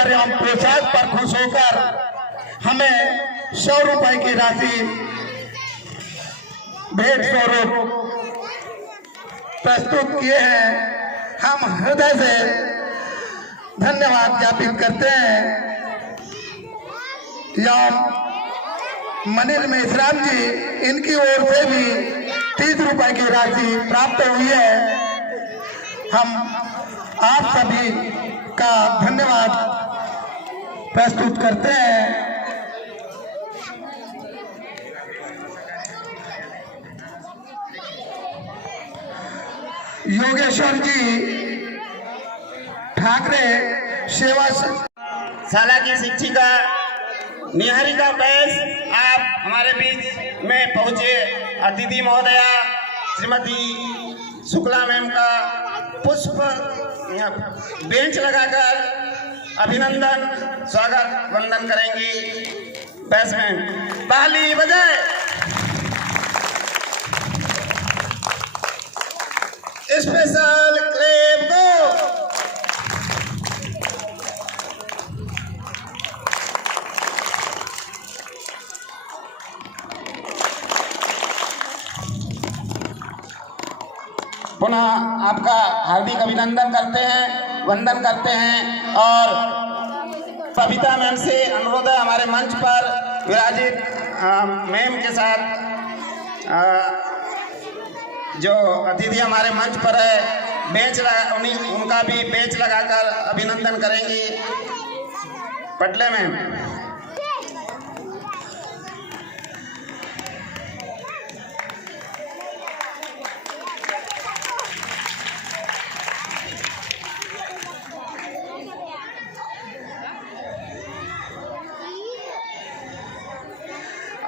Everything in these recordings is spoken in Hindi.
उपहार एवं पोशाक पर खुश होकर हमें 100 रुपए की राशि भेंट स्वरूप प्रस्तुत किए हैं। हम हृदय से धन्यवाद ज्ञापित करते हैं। एवं मनीष मेश्राम जी, इनकी ओर से भी 30 रुपए की राशि प्राप्त हुई है। हम आप सभी का धन्यवाद प्रस्तुत करते हैं। योगेश्वर जी ठाकरे सेवा शाला की शिक्षिका निहारिका बैस, आप हमारे बीच में पहुंचे। अतिथि महोदया श्रीमती शुक्ला मैम का पुष्प बेंच लगाकर अभिनंदन स्वागत वंदन करेंगी। बैस मैम ताली बजाए। स्पेशल क्रेप को पुनः आपका हार्दिक अभिनंदन करते हैं, वंदन करते हैं। और बबीता मैम से अनुरोध है हमारे मंच पर विराजित मैम के साथ जो अतिथि हमारे मंच पर है बेंच उनका भी बेंच लगाकर अभिनंदन करेंगी। पटले मैम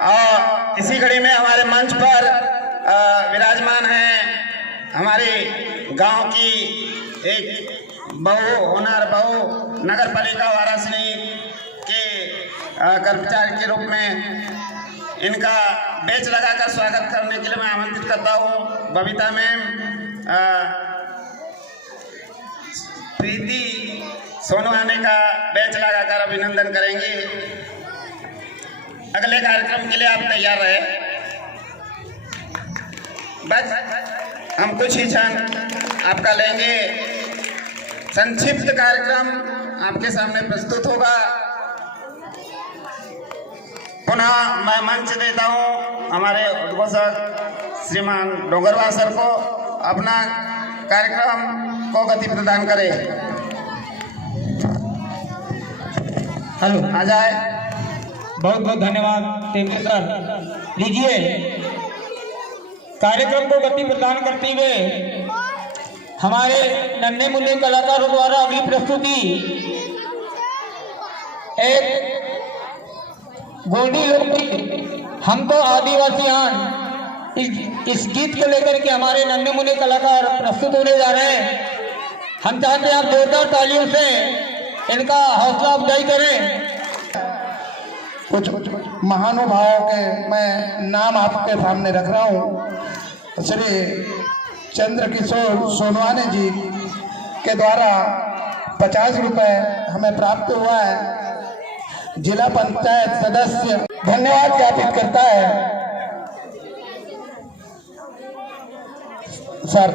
और इसी घड़ी में हमारे मंच पर विराजमान है हमारे गांव की एक बहू, होनहार बहू, नगर पालिका वाराणसी के कर्मचारी के रूप में इनका बेंच लगाकर स्वागत करने के लिए मैं आमंत्रित करता हूं। बबीता मैम प्रीति सोनवाने का बेंच लगाकर अभिनंदन करेंगे। अगले कार्यक्रम के लिए आप तैयार रहे। बस हम कुछ ही क्षण आपका लेंगे। संक्षिप्त कार्यक्रम आपके सामने प्रस्तुत होगा। पुनः मैं मंच देता हूं हमारे उद्घोषक श्रीमान डोगरवा सर को, अपना कार्यक्रम को गति प्रदान करें। हेलो, आ जाए। बहुत बहुत धन्यवाद टेमरे सर। लीजिए, कार्यक्रम को गति प्रदान करते हुए हमारे नन्हे मुन्ने कलाकारों द्वारा अगली प्रस्तुति एक गोंडी लोकगीत हमको आदिवासियान, इस गीत को लेकर के हमारे नन्हे मुन्ने कलाकार प्रस्तुत होने जा रहे हैं। हम चाहते हैं आप जोरदार तालियों से इनका हौसला अफजाई करें। कुछ महानुभावों के मैं नाम आपके सामने रख रहा हूँ। श्री चंद्रकिशोर सोनवाने जी के द्वारा 50 रुपए हमें प्राप्त हुआ है। जिला पंचायत सदस्य धन्यवाद ज्ञापित करता है सर।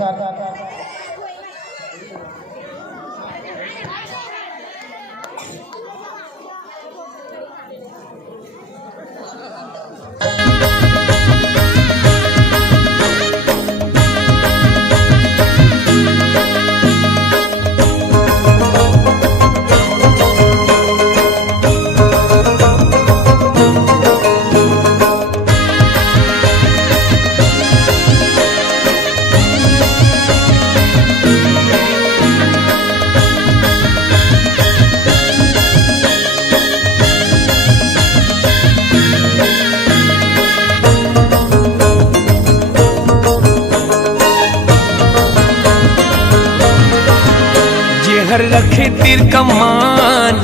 हर रखे तीर कमान,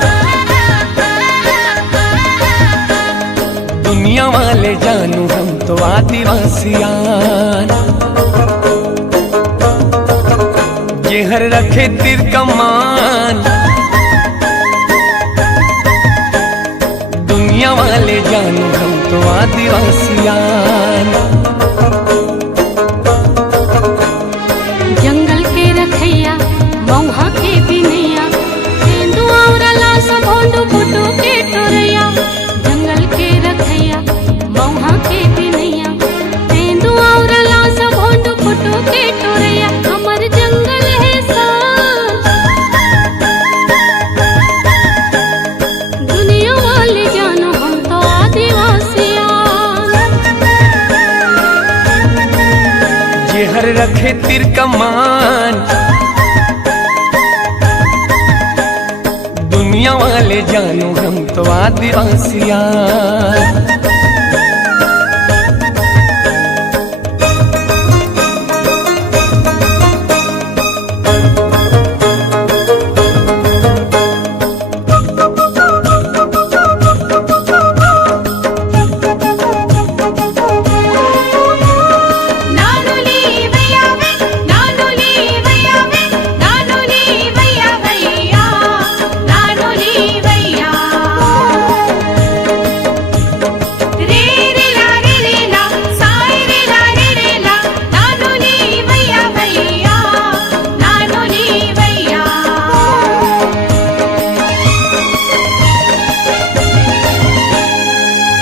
दुनिया वाले जानू हम तो आदिवासियान। ये हर रखे तीर कमान, वाले जानू हम तो आदिवासियान। जंगल के रखैया मौहा के बिनैया तेंदुआ उड़ला सब होंडू फुटू के टोरैया। जंगल के रखैया मौहा के बिनैया तेंदुआ उड़ला सब होंडू फुटू के टोरैया। हमर जंगल है सान दुनिया वाले जानो हम तो आदिवासियान। ये हर रखे तीर कमान, दुनिया वाले जानू हम तो आदिवासियान।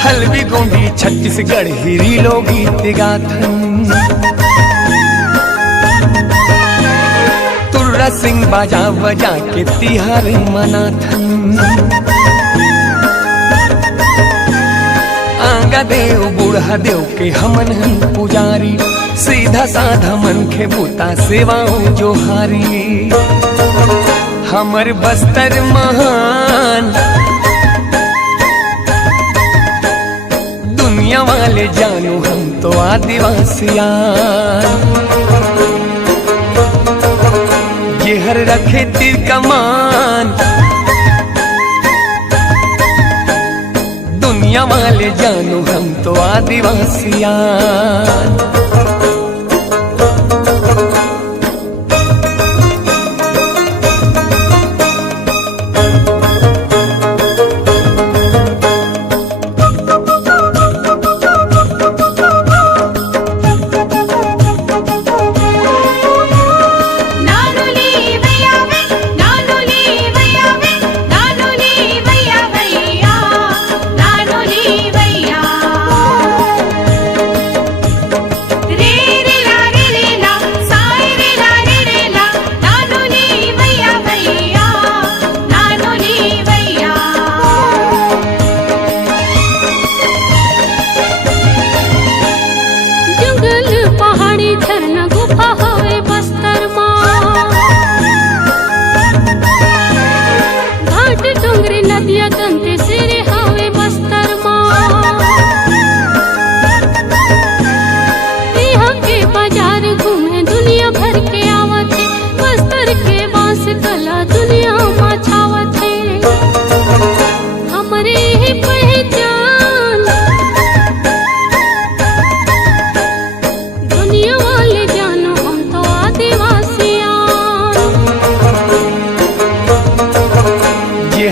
हलवी गोंडी छत्तीसगढ़ हिरी लोग गीत गाथन। तुर्रा सिंह बाजा बजा के तिहार मनाथन। आंगा देव बूढ़ा देव के हमन हम पुजारी, सीधा साधा मन के बूता सेवाओं जोहारी। हमर बस्तर महान दुनिया वाले जानू हम तो आदिवासियान। ये हर रखे तीर कमान, दुनिया वाले जानू हम तो आदिवासियान।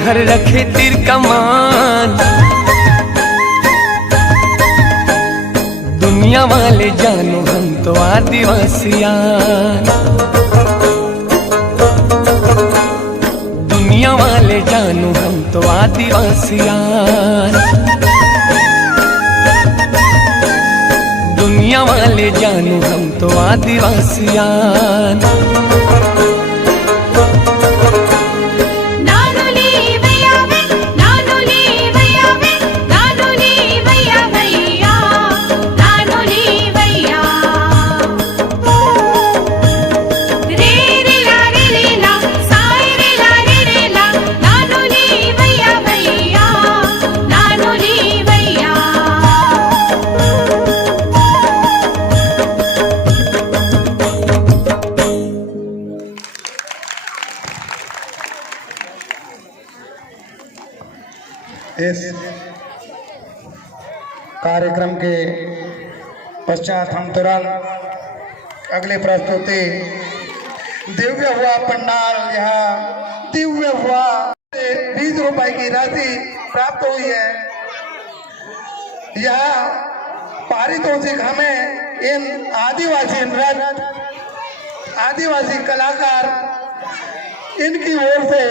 हर रखे तीर कमान, दुनिया वाले जानू हम तो आदिवासियान। दुनिया वाले जानू हम तो आदिवासियान। दुनिया वाले जानू हम तो आदिवासियान। इस कार्यक्रम के पश्चात हम तुरंत अगले प्रस्तुति दिव्य हुआ पंडाल, यहाँ दिव्य हुआ 20 रुपए की राशि प्राप्त हुई है। यहाँ पारितोषिक हमें इन आदिवासी नृत्य आदिवासी कलाकार इनकी ओर से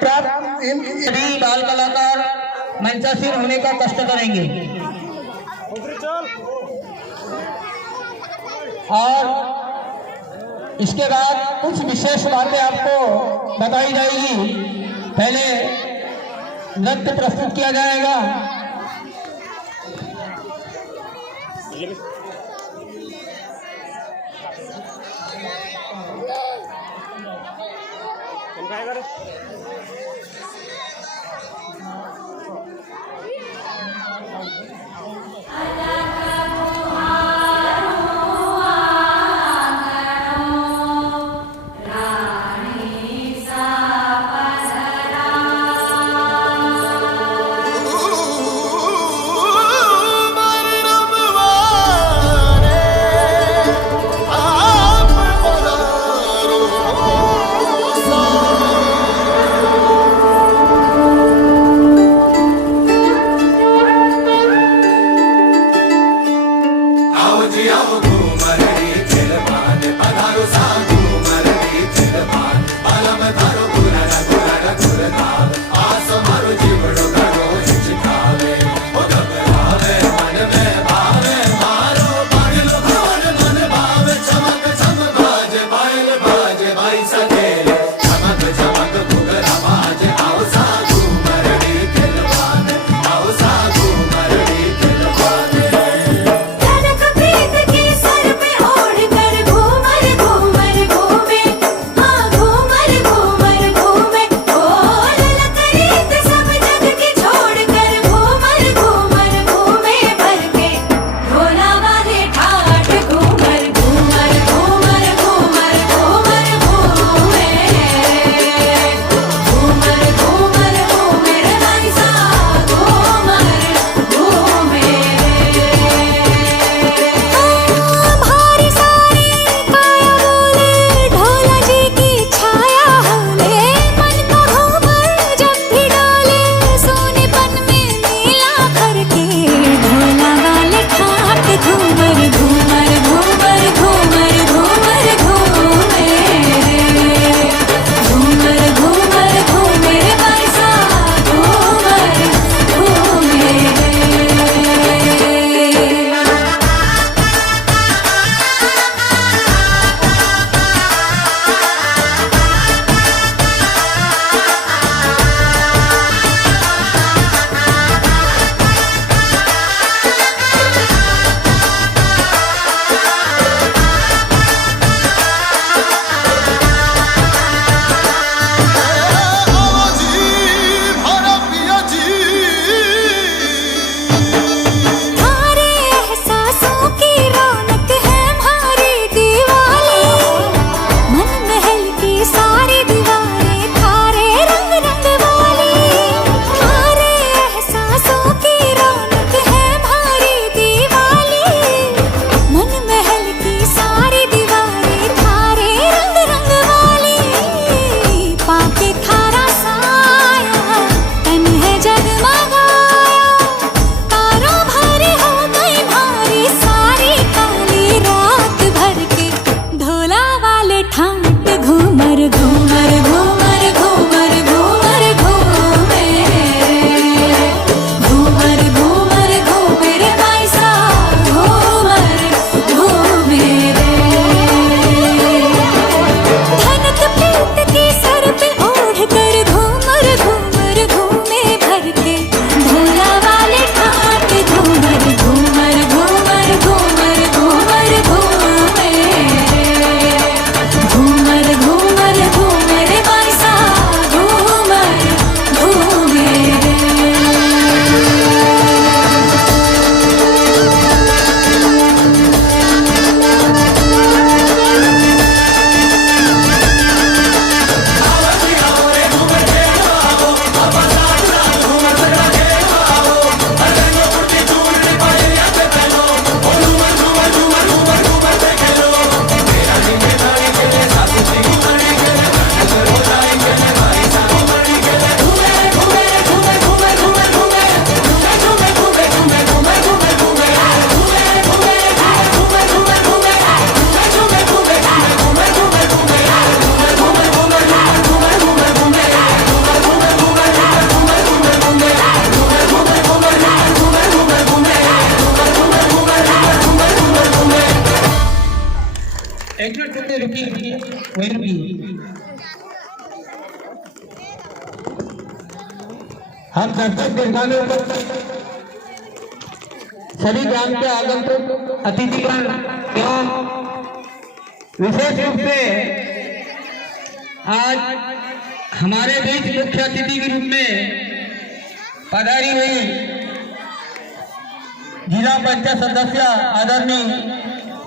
प्राप्त इनकी सभी बाल कलाकार मंचासीन होने का कष्ट करेंगे और इसके बाद कुछ विशेष बातें आपको बताई जाएगी। पहले नृत्य प्रस्तुत किया जाएगा। एक मिनट रुकिए वही रुकिए। हम दर्शक दीर्घाने सभी ग्राम के आगंतुक अतिथिगण एवं विशेष रूप से आज हमारे बीच मुख्य अतिथि के रूप में पधारी हुई जिला पंचायत सदस्य आदरणीय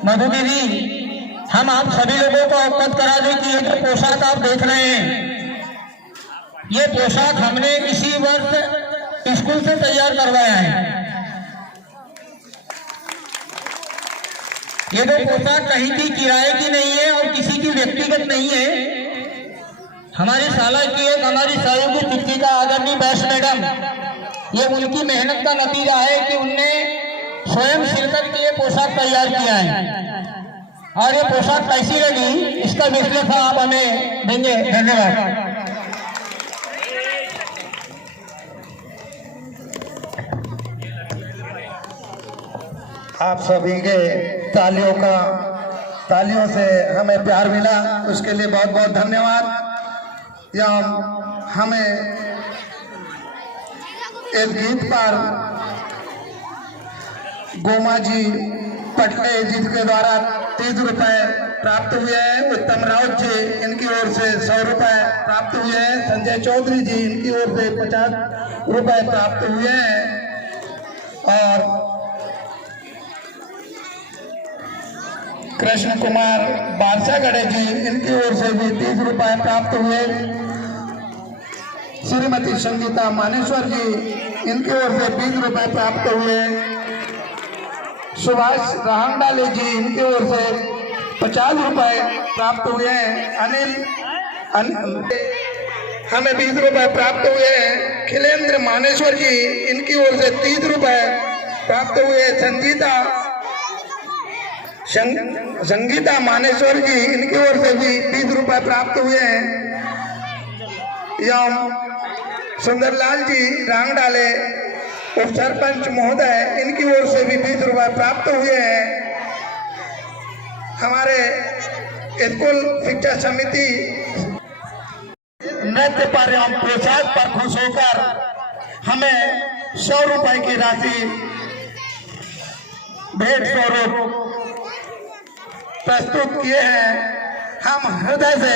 मधु देवी, हम आप सभी लोगों को अवगत करा दें कि ये जो पोशाक आप देख रहे हैं, ये पोशाक हमने इसी वर्ष स्कूल से तैयार करवाया है। ये जो पोशाक कहीं की किराए की नहीं है और किसी की व्यक्तिगत नहीं है। हमारी शाला की एक हमारी सहयोगी शिक्षिका आदरणीय बैस मैडम, ये उनकी मेहनत का नतीजा है कि उनने स्वयं सिलकर के ये पोशाक तैयार किया है। और ये पोशाक कैसी लगी इसका विश्लेषण आप हमें देंगे। धन्यवाद। आप सभी के तालियों से हमें प्यार मिला, उसके लिए बहुत बहुत धन्यवाद। या हमें इस गीत पर गोमा जी पटले जिसके द्वारा 30 रुपए प्राप्त हुए हैं, उत्तम राउत जी इनकी ओर से 100 रुपए प्राप्त हुए हैं, संजय चौधरी जी इनकी ओर से 50 रुपए प्राप्त हुए हैं और कृष्ण कुमार बारसागढ़े जी इनकी ओर से भी 30 रुपए प्राप्त हुए। श्रीमती संगीता मानेश्वर जी इनकी ओर से 20 रुपए प्राप्त हुए। सुभाष राहंगडाले जी इनकी ओर से 50 रुपए प्राप्त हुए हैं। हमें 20 रुपए प्राप्त हुए हैं। खिलेंद्र मानेश्वर जी इनकी ओर से 30 रुपए प्राप्त हुए। संगीता मानेश्वर जी इनकी ओर से भी 20 रुपए प्राप्त हुए हैं। एवं सुंदरलाल जी रांगडाले उप सरपंच महोदय इनकी ओर से भी 20 रुपए प्राप्त हुए हैं। हमारे स्कूल शिक्षा समिति नृत्य पर एवं पोशाक पर खुश होकर हमें 100 रुपए की राशि भेंट स्वरूप प्रस्तुत किए हैं। हम हृदय से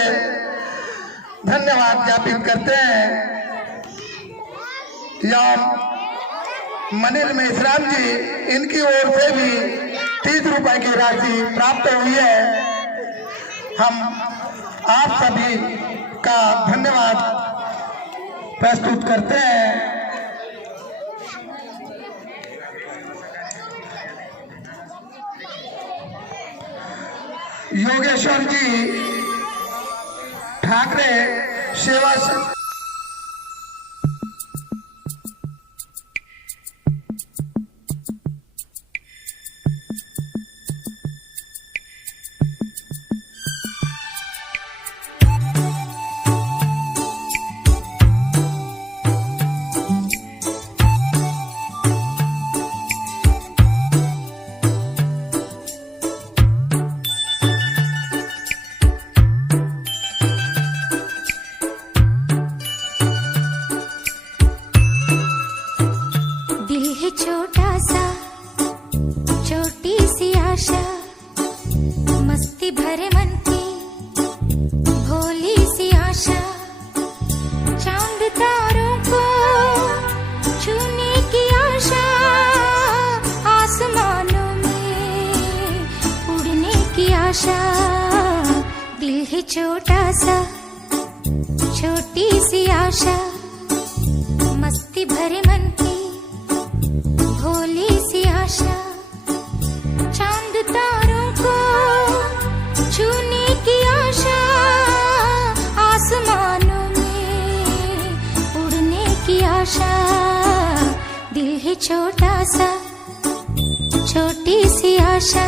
धन्यवाद ज्ञापित करते हैं। मनील मेश्राम जी इनकी ओर से भी 30 रुपए की राशि प्राप्त हुई है। हम आप सभी का धन्यवाद प्रस्तुत करते हैं। योगेश्वर जी ठाकरे सेवा छोटा सा छोटी सी आशा मस्ती भरे मन की भोली सी आशा चांद तारों को छूने की आशा आसमानों में उड़ने की आशा दिल है छोटा सा छोटी सी आशा।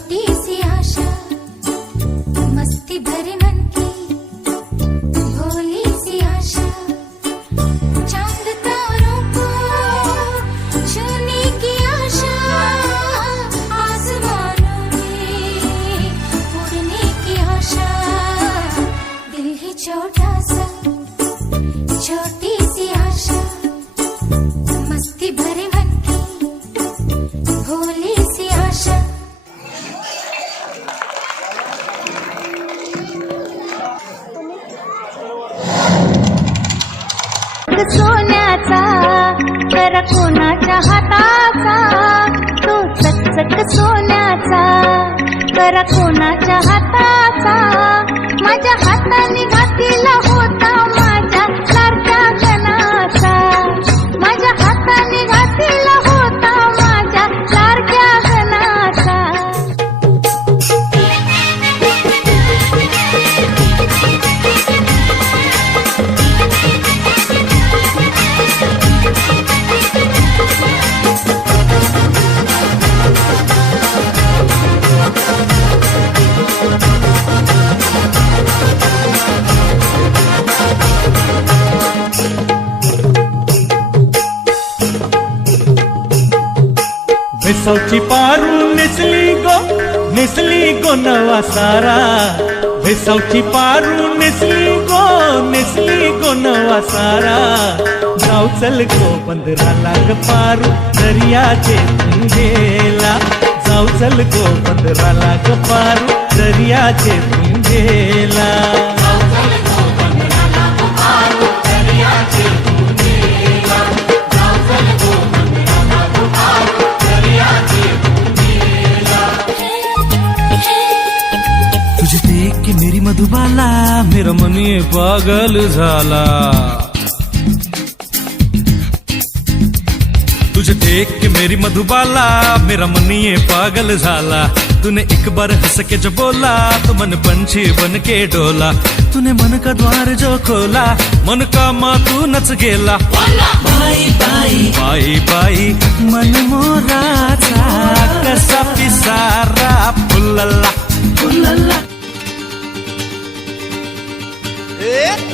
छोटी सी आशा मस्ती भरे मन की भोली सी आशा चांद तारों को छूने की आशा आसमानों में उड़ने की आशा दिल है छोटा सा छोटी सी आशा मस्ती भरे मन की भोली सी आशा सोन्याचा कर कोणाच्या हाताचा तो चकचक सोन्याचा कर कोणाच्या हाताचा माझ्या हाताने घातलेला होता माझ्या सारख्या गणाचा माझ्या हाताने घातलेला होता माझ्या सारख्या गणाचा भेसवची पारू नेसली गो नवा सारा भेसवची पारू नेसली गो नवा सारा जाऊ चल गो 15 लाख पारू दर्याचे तुंगेला जाऊ चल गो 15 लाख पारू दर्याचे तुंगेला तुझे देख के मेरी मधुबाला मेरा मन ये पागल झाला तुझे देख के मेरी मधुबाला मेरा मन ये पागल झाला तूने एक बार हंस के जो बोला तो मन पंछी बन के डोला तूने मन का द्वार जो खोला मन का माँ तू नच गेला बाई बाई बाई बाई मन मोराचा कसा पिसारा फुलला फुलला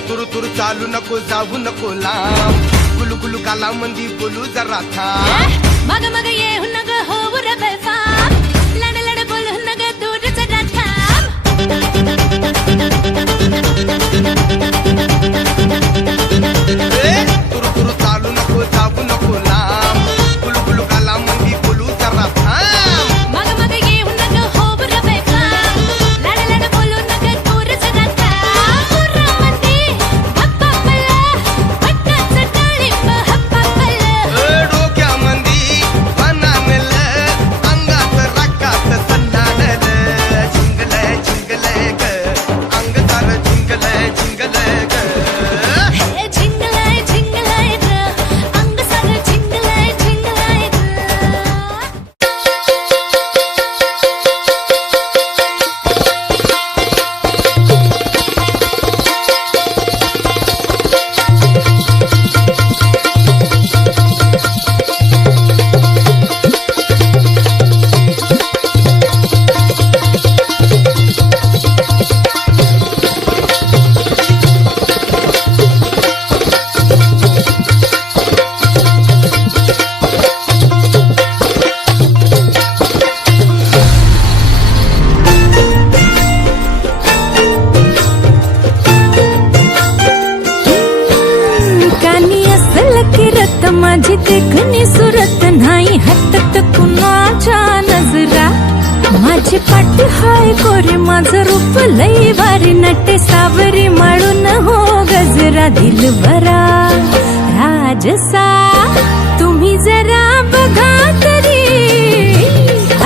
तुरु तुरु चालू नको जाऊ नको लांब गुलू गुलू काला मंदी बोलू जरा था मग मग ये नग हो रे बेफाम लड लड बोल नग दूर जरा थांब तुरु तुरु चालू नको जाऊ नको लांब गुलू गुलू काला मंदी बोलू जरा था मग मग ये नग हो रे बेफाम लड लड बोल नग दूर जरा थांब पुरा मंदी हप्पा पल्ला पट्टा चटाळी हप्पा पल्ला डोक्या मंदी बनानल अंगात राखात सन्नाडल झिंगलय झिंगलय ग अंग तार झिंगलय झिंगलय ग झिंगलाय झिंगलाय ग अंग सार झिंगलाय झिंगलाय ग कानी असल किरत माझी देखणी सुरत नाही हटत कुणाच्या नजरा माझी पाठ हाय गोरे माझं रूप लई वारी नटे सावरी माळून हो गजरा दिलबरा राजसा तुम्ही जरा बघा तरी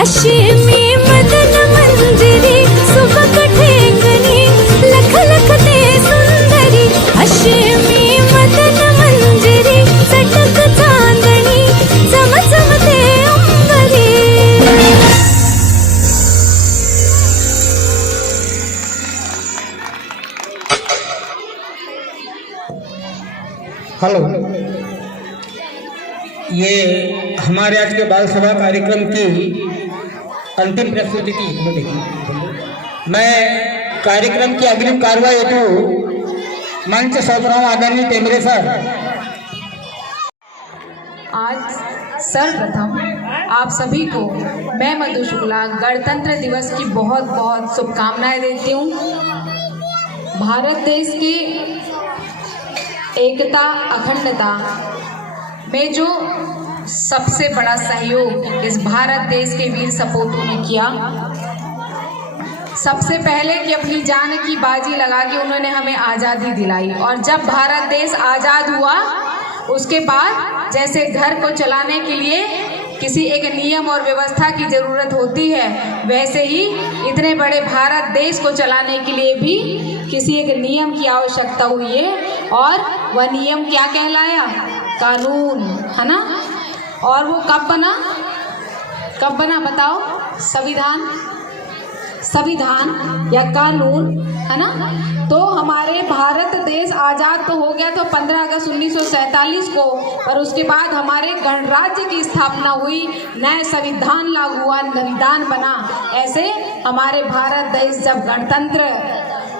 अशी मी मदन मंजिरी सुबक ठेंगणी लख लख ते सुंदरी अशी मी मदन मंजिरी चटक चांदणी चम चम ते अंबरी हेलो, ये हमारे आज के बाल सभा कार्यक्रम की अंतिम प्रस्तुति की। मैं कार्यक्रम की अग्रिम कार्रवाई हेतु मंच सौंप रहा हूँ आदरणीय टेमरे सर। आज सर्वप्रथम आप सभी को मैं मधु शुक्ला गणतंत्र दिवस की बहुत बहुत शुभकामनाएं देती हूँ। भारत देश की एकता अखंडता में जो सबसे बड़ा सहयोग इस भारत देश के वीर सपूतों ने किया, सबसे पहले कि अपनी जान की बाजी लगा के उन्होंने हमें आज़ादी दिलाई। और जब भारत देश आज़ाद हुआ उसके बाद जैसे घर को चलाने के लिए किसी एक नियम और व्यवस्था की ज़रूरत होती है, वैसे ही इतने बड़े भारत देश को चलाने के लिए भी किसी एक नियम की आवश्यकता हुई है। और वह नियम क्या कहलाया? कानून, है ना। और वो कब बना बताओ? संविधान या कानून, है ना। तो हमारे भारत देश आज़ाद तो हो गया तो 15 अगस्त 1947 को, पर उसके बाद हमारे गणराज्य की स्थापना हुई, नया संविधान लागू हुआ, संविधान बना। ऐसे हमारे भारत देश जब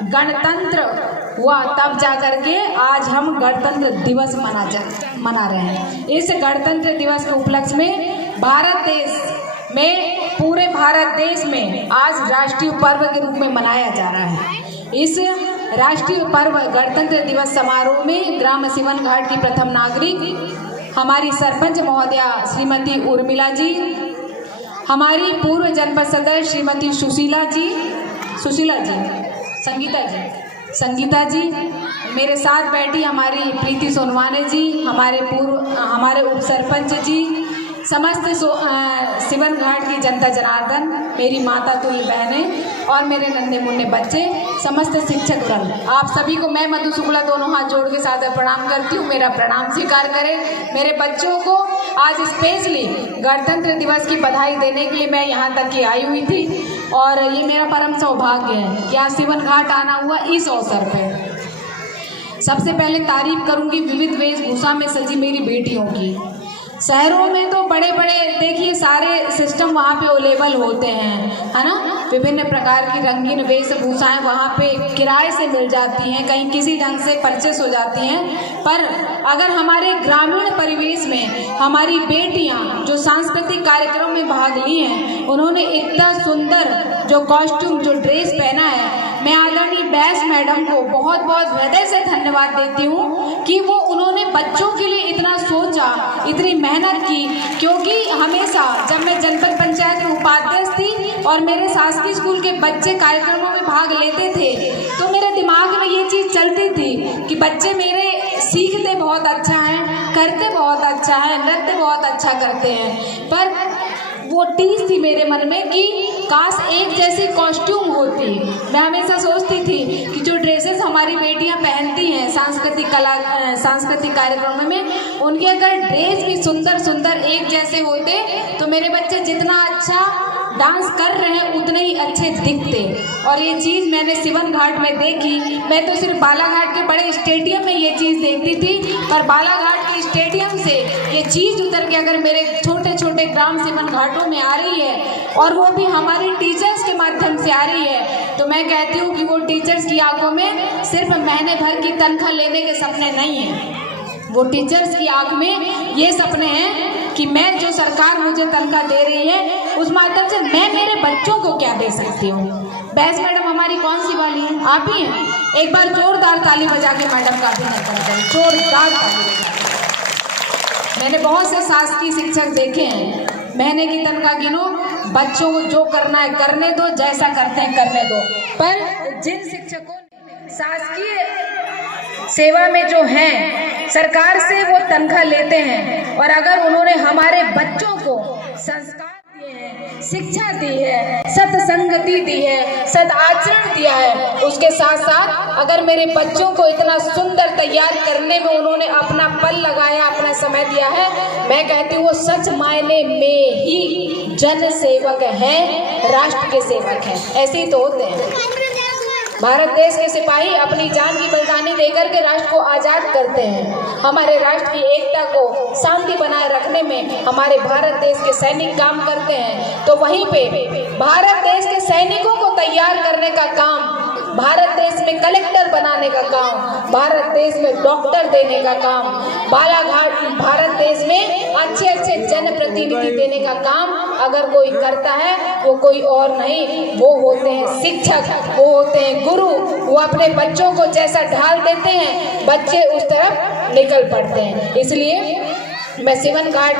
गणतंत्र हुआ तब जाकर के आज हम गणतंत्र दिवस मना रहे हैं। इस गणतंत्र दिवस के उपलक्ष्य में भारत देश में, पूरे भारत देश में आज राष्ट्रीय पर्व के रूप में मनाया जा रहा है। इस राष्ट्रीय पर्व गणतंत्र दिवस समारोह में ग्राम सिवन घाट की प्रथम नागरिक हमारी सरपंच महोदया श्रीमती उर्मिला जी, हमारी पूर्व जनपद सदस्य श्रीमती संगीता जी, मेरे साथ बैठी हमारी प्रीति सोनवाने जी, हमारे उप सरपंच जी, समस्त सिवन घाट की जनता जनार्दन, मेरी माता तुल्य बहनें और मेरे नन्हे मुन्ने बच्चे, समस्त शिक्षक वृंद, आप सभी को मैं मधु शुक्ला दोनों हाथ जोड़ के सादर प्रणाम करती हूँ। मेरा प्रणाम स्वीकार करें। मेरे बच्चों को आज स्पेशली गणतंत्र दिवस की बधाई देने के लिए मैं यहाँ तक की आई हुई थी और ये मेरा परम सौभाग्य है कि आज सिवन घाट आना हुआ इस अवसर पर। सबसे पहले तारीफ करूँगी विविध वेशभूषा में सजी मेरी बेटियों की। शहरों में तो बड़े बड़े देखिए सारे सिस्टम वहाँ पे अवेलेबल होते हैं, है ना। विभिन्न प्रकार की रंगीन वेशभूषाएं वहाँ पे किराए से मिल जाती हैं, कहीं किसी ढंग से परचेस हो जाती हैं। पर अगर हमारे ग्रामीण परिवेश में हमारी बेटियाँ जो सांस्कृतिक कार्यक्रम में भाग ली हैं, उन्होंने इतना सुंदर जो कॉस्ट्यूम, जो ड्रेस पहना है, मैं आदरणीय बैस मैडम को बहुत बहुत हृदय से धन्यवाद देती हूँ कि वो उन्होंने बच्चों के लिए इतना सोचा, इतनी मेहनत की। क्योंकि हमेशा जब मैं जनपद पंचायत में उपाध्यक्ष थी और मेरे शासकीय स्कूल के बच्चे कार्यक्रमों में भाग लेते थे, तो मेरे दिमाग में ये चीज़ चलती थी कि बच्चे मेरे सीखते बहुत अच्छा है, करते बहुत अच्छा है, नृत्य बहुत अच्छा करते हैं। पर वो टीस थी मेरे मन में कि काश एक जैसी कॉस्ट्यूम होती। मैं हमेशा सोचती थी कि जो ड्रेसेस हमारी बेटियां पहनती हैं सांस्कृतिक कार्यक्रमों में, उनके अगर ड्रेस भी सुंदर सुंदर एक जैसे होते तो मेरे बच्चे जितना अच्छा डांस कर रहे हैं उतने ही अच्छे दिखते। और ये चीज़ मैंने सिवन घाट में देखी। मैं तो सिर्फ बालाघाट के बड़े स्टेडियम में ये चीज़ देखती थी, पर बालाघाट के स्टेडियम से ये चीज़ उतर के अगर मेरे छोटे छोटे ग्राम सिवन घाटों में आ रही है और वो भी हमारे टीचर्स के माध्यम से आ रही है, तो मैं कहती हूँ कि वो टीचर्स की आंखों में सिर्फ महीने भर की तनख्वाह लेने के सपने नहीं हैं। वो टीचर्स की आंख में ये सपने हैं कि मैं जो सरकार मुझे तनख्वाह दे रही है उस माध्यम से मैं मेरे बच्चों को क्या दे सकती हूँ। बैस मैडम हमारी कौन सी वाली हैं? आप ही हैं। एक बार जोरदार ताली बजा के मैडम का अभिनंदन करें, जोरदार ताली बजा के। मैंने बहुत से शासकीय शिक्षक देखे हैं, महीने की तनख्वाह गिनो, बच्चों को जो करना है करने दो, जैसा करते हैं करने दो। पर जिन शिक्षकों ने शासकीय सेवा में जो हैं, सरकार से वो तनख्वाह लेते हैं और अगर उन्होंने हमारे बच्चों को संस्कार दिए हैं, शिक्षा दी है, सत्संगति दी है, सदाचरण दिया है, उसके साथ साथ अगर मेरे बच्चों को इतना सुंदर तैयार करने में उन्होंने अपना पल लगाया, अपना समय दिया है, मैं कहती हूँ वो सच मायने में ही जन सेवक है, राष्ट्र के सेवक हैं। ऐसे ही तो होते हैं। भारत देश के सिपाही अपनी जान की बलिदानी देकर के राष्ट्र को आजाद करते हैं। हमारे राष्ट्र की एकता को शांति बनाए रखने में हमारे भारत देश के सैनिक काम करते हैं। तो वहीं पे भारत देश के सैनिकों को तैयार करने का काम, भारत देश में कलेक्टर बनाने का काम, भारत देश में डॉक्टर देने का काम, बालाघाट भारत देश में अच्छे अच्छे जनप्रतिनिधि देने का काम अगर कोई करता है वो कोई और नहीं, वो होते हैं शिक्षक, वो होते हैं गुरु। वो अपने बच्चों को जैसा ढाल देते हैं बच्चे उस तरफ निकल पड़ते हैं। इसलिए मैं सिवन घाट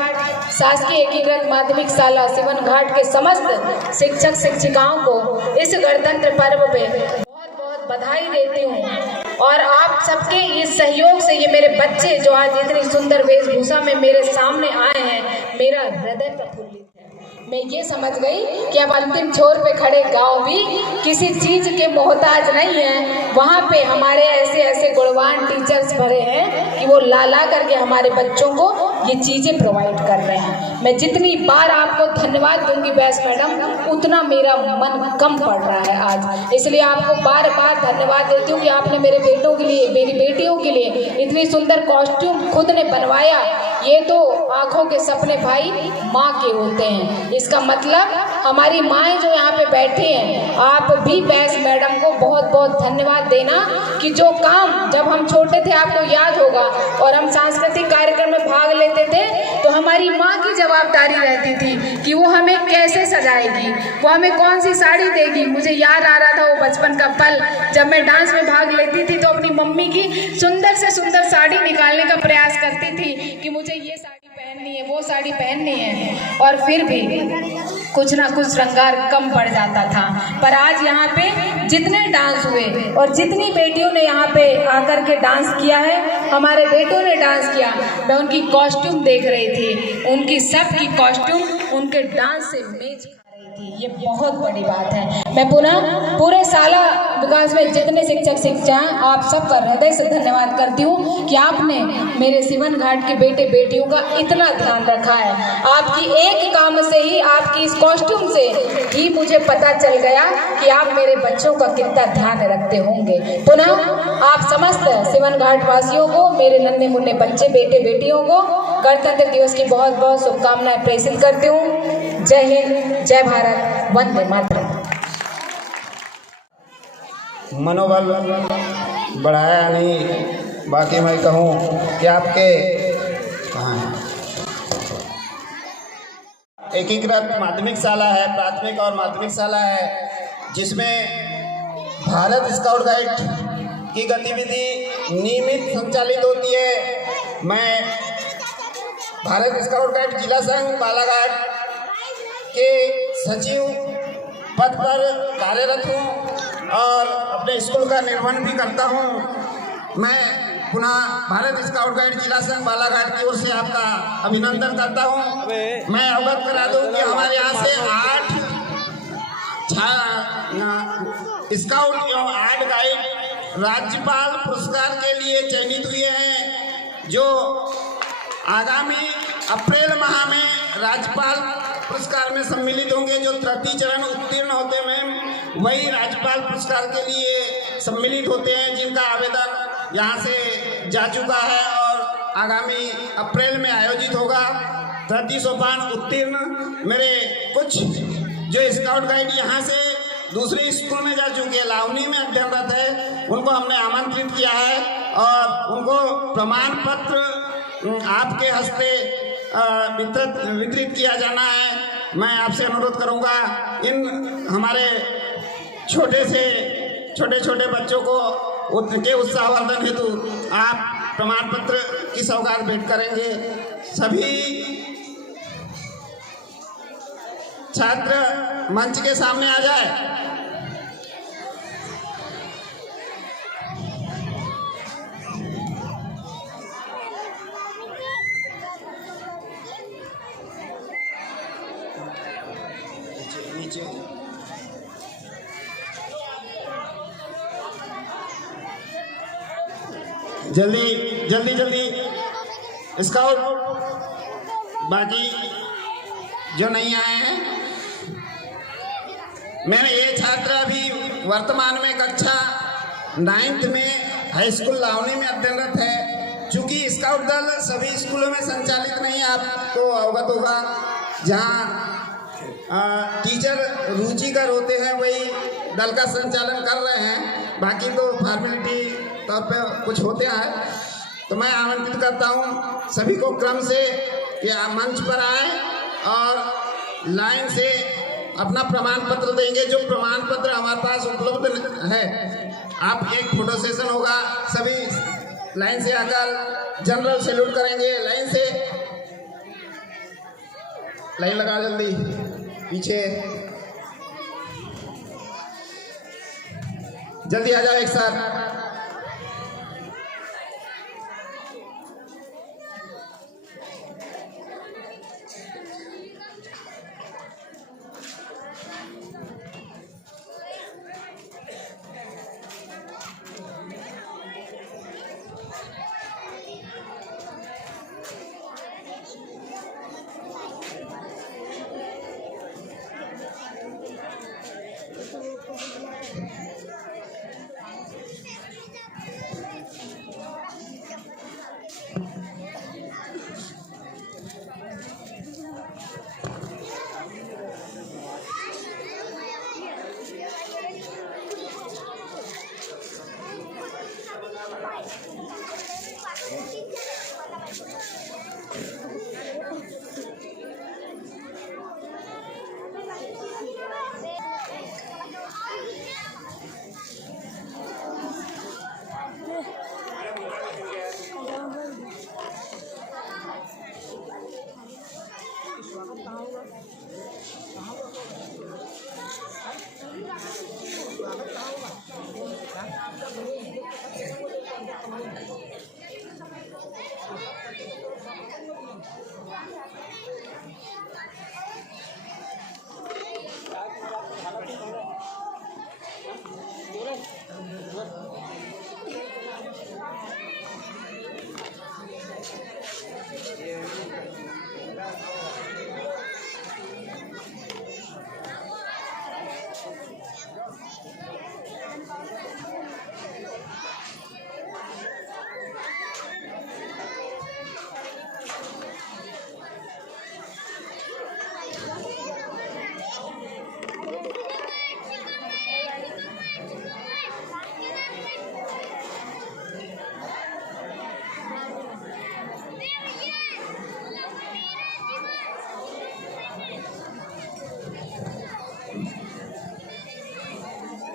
शासकीय एकीकृत माध्यमिक शाला सिवन घाट के समस्त शिक्षक शिक्षिकाओं को इस गणतंत्र पर्व पे बहुत बहुत बधाई देती हूँ। और आप सबके इस सहयोग से ये मेरे बच्चे जो आज इतनी सुंदर वेशभूषा में मेरे सामने आए हैं, मेरा हृदय प्रफुल्लित है। मैं ये समझ गई कि अब अंतिम छोर पे खड़े गांव भी किसी चीज के मोहताज नहीं है। वहाँ पे हमारे ऐसे ऐसे गुणवान टीचर्स भरे हैं कि वो ला ला करके हमारे बच्चों को ये चीजें प्रोवाइड कर रहे हैं। मैं जितनी बार आपको धन्यवाद दूंगी बैस मैडम, उतना मेरा मन कम पड़ रहा है आज। इसलिए आपको बार बार धन्यवाद देती हूँ कि आपने मेरे बेटों के लिए, मेरी बेटियों के लिए इतनी सुंदर कॉस्ट्यूम खुद ने बनवाया। ये तो आंखों के सपने भाई माँ के होते हैं। इसका मतलब हमारी माएँ जो यहाँ पे बैठी हैं, आप भी बैस मैडम को बहुत बहुत धन्यवाद देना कि जो काम जब हम छोटे थे आपको याद होगा और हम सांस्कृतिक कार्यक्रम में भाग लेते थे तो हमारी माँ की जवाबदारी रहती थी कि वो हमें कैसे सजाएगी, वो हमें कौन सी साड़ी देगी। मुझे याद आ रहा था वो बचपन का पल जब मैं डांस में भाग लेती थी तो अपनी मम्मी की सुंदर से सुंदर साड़ी निकालने का प्रयास करती थी कि मुझे ये साड़ी पहननी है, वो साड़ी पहननी है, और फिर भी कुछ ना कुछ श्रृंगार कम पड़ जाता था। पर आज यहाँ पे जितने डांस हुए और जितनी बेटियों ने यहाँ पे आकर के डांस किया है, हमारे बेटों ने डांस किया, मैं उनकी कॉस्ट्यूम देख रही थी, उनकी सबकी कॉस्ट्यूम उनके डांस से मैच खा रही थी। ये बहुत बड़ी बात है। मैं पुनः पूरे शाला विकास में जितने शिक्षक शिक्षा आप सबका हृदय से धन्यवाद करती हूँ कि आपने मेरे सिवन घाट के बेटे बेटियों का इतना ध्यान रखा है। आपकी एक काम से ही, आपकी इस कॉस्ट्यूम से ही मुझे पता चल गया कि आप मेरे बच्चों का कितना ध्यान रखते होंगे। पुनः आप समस्त सिवन घाट वासियों को, मेरे नन्हे मुन्ने बच्चे बेटे बेटियों को गणतंत्र दिवस की बहुत बहुत शुभकामनाएं प्रेषित करती हूँ। जय हिंद, जय भारत, वंदे मातरम। मनोबल बढ़ाया नहीं, बाकी मैं कहूँ कि आपके कहाँ हैं? एकीकृत माध्यमिक शाला है, प्राथमिक और माध्यमिक शाला है, जिसमें भारत स्काउट गाइड की गतिविधि नियमित संचालित होती है। मैं भारत स्काउट गाइड जिला संघ बालाघाट के सचिव पद पर कार्यरत हूँ और अपने स्कूल का निर्वहन भी करता हूँ। मैं पुनः भारत स्काउट गाइड जिला संघ बालाघाट की ओर से आपका अभिनंदन करता हूँ। मैं अवगत करा दूँ कि हमारे यहाँ से 8 स्काउट एवं 8 गाइड राज्यपाल पुरस्कार के लिए चयनित हुए हैं, जो आगामी अप्रैल माह में राज्यपाल पुरस्कार में सम्मिलित होंगे। जो तृतीय चरण उत्तीर्ण होते हैं वही राज्यपाल पुरस्कार के लिए सम्मिलित होते हैं, जिनका आवेदन यहाँ से जा चुका है और आगामी अप्रैल में आयोजित होगा। तृतीय सोपान उत्तीर्ण मेरे कुछ जो स्काउट गाइड यहाँ से दूसरे स्कूल में जा चुके हैं, लावनी में अध्ययनरत है, उनको हमने आमंत्रित किया है और उनको प्रमाण पत्र आपके हस्ते वितरित किया जाना है। मैं आपसे अनुरोध करूंगा, इन हमारे छोटे छोटे बच्चों को उनके उत्साहवर्धन हेतु आप प्रमाण पत्र की सौगात भेंट करेंगे। सभी छात्र मंच के सामने आ जाए। जल्दी स्काउट बाकी जो नहीं आए हैं, मैंने ये छात्र अभी वर्तमान में कक्षा 9th में हाई स्कूल लावनी में अध्ययनरत है। चूंकि स्काउट दल सभी स्कूलों में संचालित नहीं है, आपको अवगत होगा। जहाँ टीचर रुचिकर होते हैं वही दल का संचालन कर रहे हैं, बाकी तो फॉर्मेलिटी तौर पे कुछ होते हैं। तो मैं आमंत्रित करता हूँ सभी को क्रम से कि आप मंच पर आए और लाइन से अपना प्रमाण पत्र देंगे। जो प्रमाण पत्र हमारे पास उपलब्ध है, आप एक फोटो सेशन होगा, सभी लाइन से आकर जनरल सैल्यूट करेंगे। लाइन से लाइन लगा जल्दी पीछे, जल्दी आ जाओ एक साथ।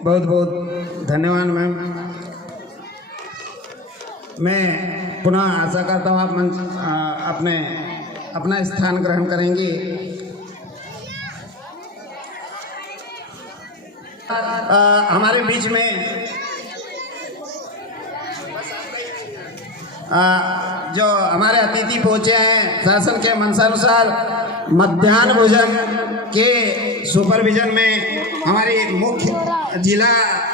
बहुत बहुत धन्यवाद मैम। मैं पुनः आशा करता हूँ आप अपना स्थान ग्रहण करेंगे। हमारे बीच में जो हमारे अतिथि पहुँचे हैं, शासन के मंशानुसार मध्याह्न भोजन के सुपरविजन में हमारी मुख्य जिला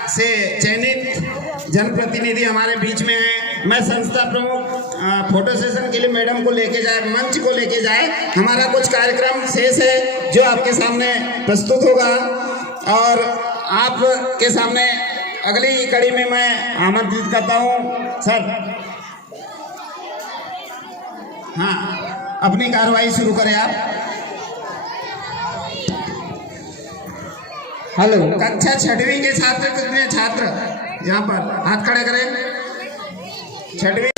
से चयनित जनप्रतिनिधि हमारे बीच में है। मैं संस्था प्रमुख फोटो सेशन के लिए मैडम को लेके जाए, मंच को लेके जाए। हमारा कुछ कार्यक्रम शेष है जो आपके सामने प्रस्तुत होगा और आपके सामने अगली कड़ी में मैं आमंत्रित करता हूँ सर। हाँ, अपनी कार्रवाई शुरू करें आप। हेलो, कक्षा 6वीं के छात्र कितने छात्र यहाँ पर हाथ खड़े करें। 6वीं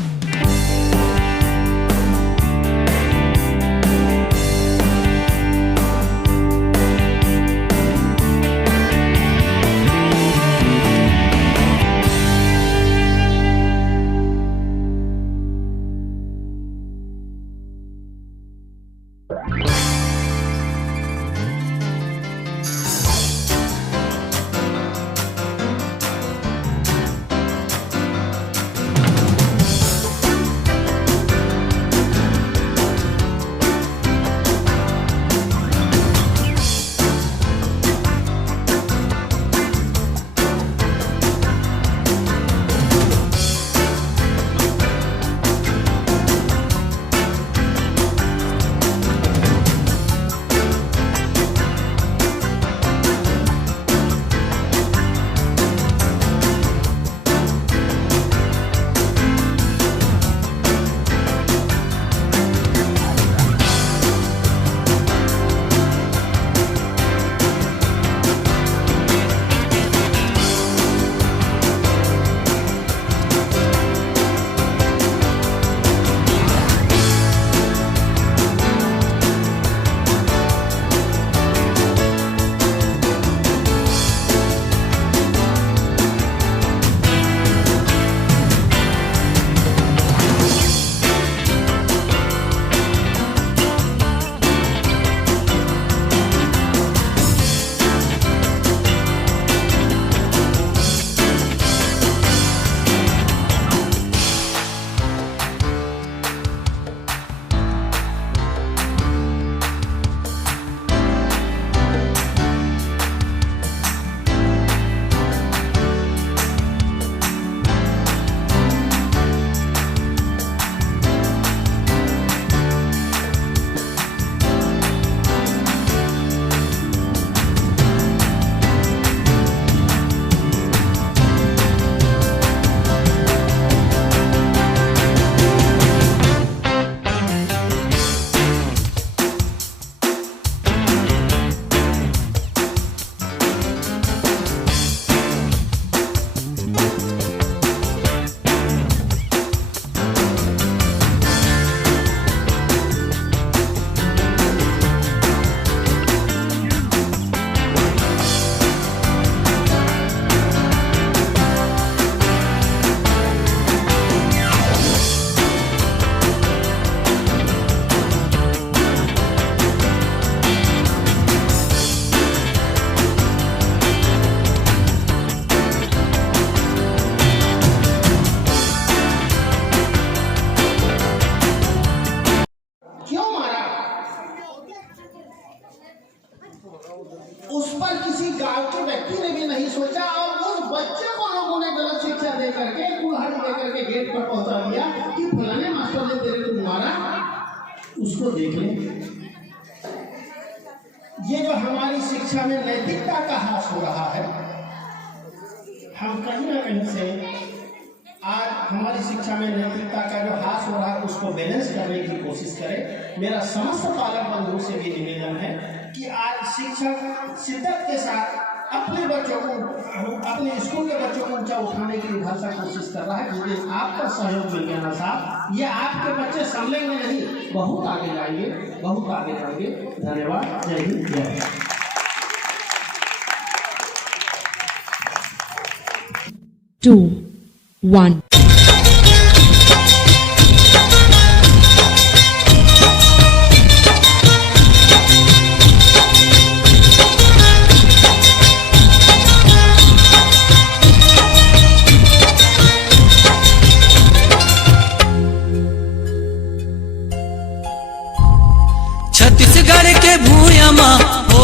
घर लेकर के गेट पर पहुंचा दिया कि फलाने मास्टर ने तेरे को मारा, उसको देख ले। ये जो हमारी शिक्षा में नैतिकता का ह्रास हो रहा है, हम कहीं ना कहीं से आज हमारी शिक्षा में नैतिकता का जो ह्रास हो रहा है उसको बैलेंस करने की कोशिश करें। मेरा समस्त पालक बंधुओं से भी निवेदन है कि आज शिक्षक शिद्दत के साथ अपने बच्चों को, अपने स्कूल के बच्चों को ऊंचा उठाने की भरसा कोशिश कर रहा है। जिसमें आपका सहयोग मिल गया ना साहब, ये आपके बच्चे संभलेंगे नहीं, बहुत आगे जाएंगे, बहुत आगे जाएंगे। धन्यवाद। जय हिंद, जय भारत। 2, 1 छत्तीसगढ़ के भूयमा हो,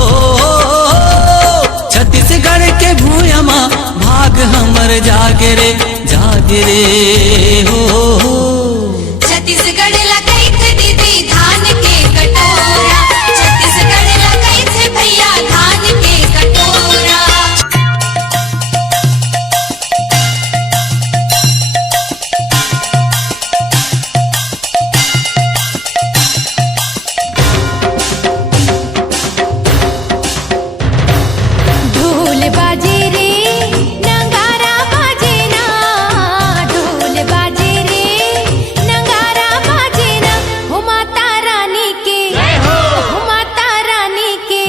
छत्तीसगढ़ के भूयमा भाग हमर जागे रे हो। छत्तीसगढ़ लगाई थे दीदी धान के कटोरा, छत्तीसगढ़ लगाई थे भैया धान के कटोरा। ढोल बाजे रे नगारा बाजे ना, ढोल बाजे रे नगारा बाजे ना, हो माता रानी के, हो माता रानी के,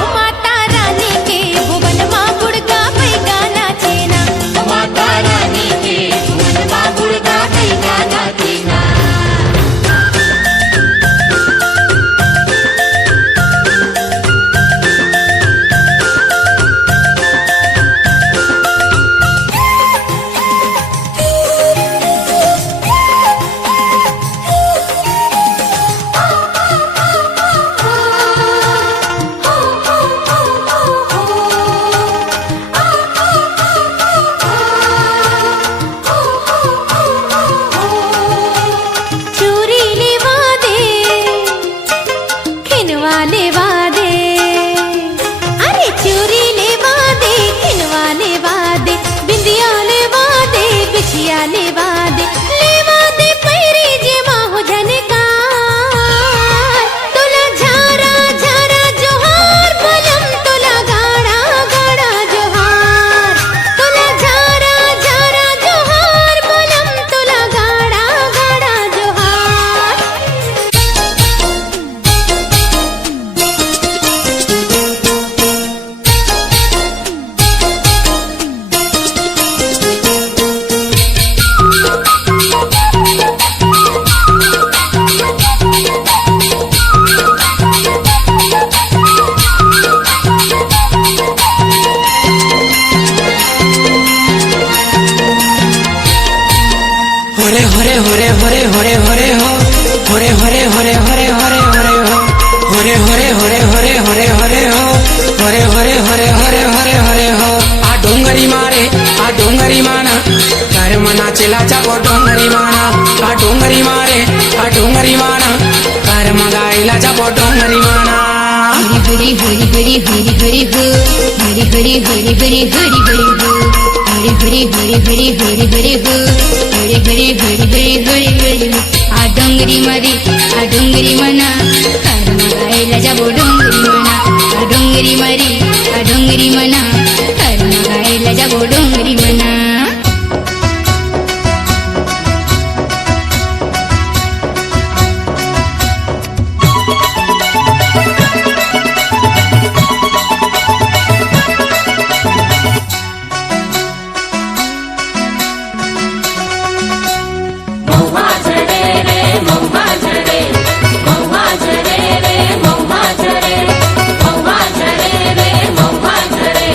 हो माता रानी के, भुवन माँ गुड़गा बैगा नाचे ना, हो माता रानी के, भुवन माँ गुड़गा बैगा नाचे ना। चूरी लेवा दे, खिनवा लेवा दे, अरे चूरी लेवा दे, खिनवा लेवा दे, बिंदिया लेवा दे, बिछिया लेवा दे, लेवा दे पैरी जे माहो झनकार, तुला झारा झारा जोहार बलम, तुला गाड़ा गाड़ा जोहार, तुला झारा झारा जोहार बलम, तुला गाड़ा गाड़ा जोहार। होरे होरे होरे होरे होरे होरे हो, होरे होरे होरे होरे होरे होरे हो, होरे होरे होरे होरे होरे होरे हो, होरे होरे होरे होरे होरे होरे हो। आ डोंगरी मारे आ डोंगरी माना, घर मना चिला चापो डोंगरी माना, आ डोंगरी मारे आ डोंगरी माना, घर मगाइला चापो डोंगरी माना। हरी हरी हरी हरी हरी हो, हरी हरी हरी हरी हरी हरी हो, हरी हरी हरी हरी हरी हरी हो, हरी हरी हरी हरी हरी हरी हो। आ डोंगरी मारी आ डोंगरी मना, कर मगाइला जाबो डोंगरी मना, आ डोंगरी मारी आ डोंगरी मना, कर मगाइला जाबो डोंगरी मना। महुआ झरे रे महुआ झरे, महुआ झरे रे महुआ झरे, महुआ झरे रे महुआ झरे,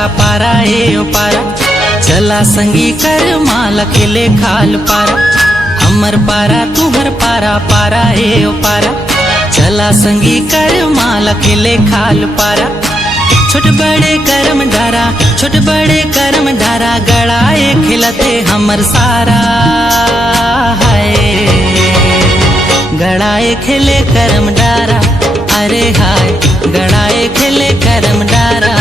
पारा पारा ए ओ पारा, चला संगी कर माला खेले खाल पारा। हमर पारा तुहर पारा पारा ए ओ पारा, चला संगी कर माला खेले खाल पारा। छोट बड़े करम डारा, छोट बड़े करम डारा, गड़ाए खिलते हमर सारा हाय। गड़ाए खेले करम डारा, अरे हाय, गड़ाए खेले करम डारा।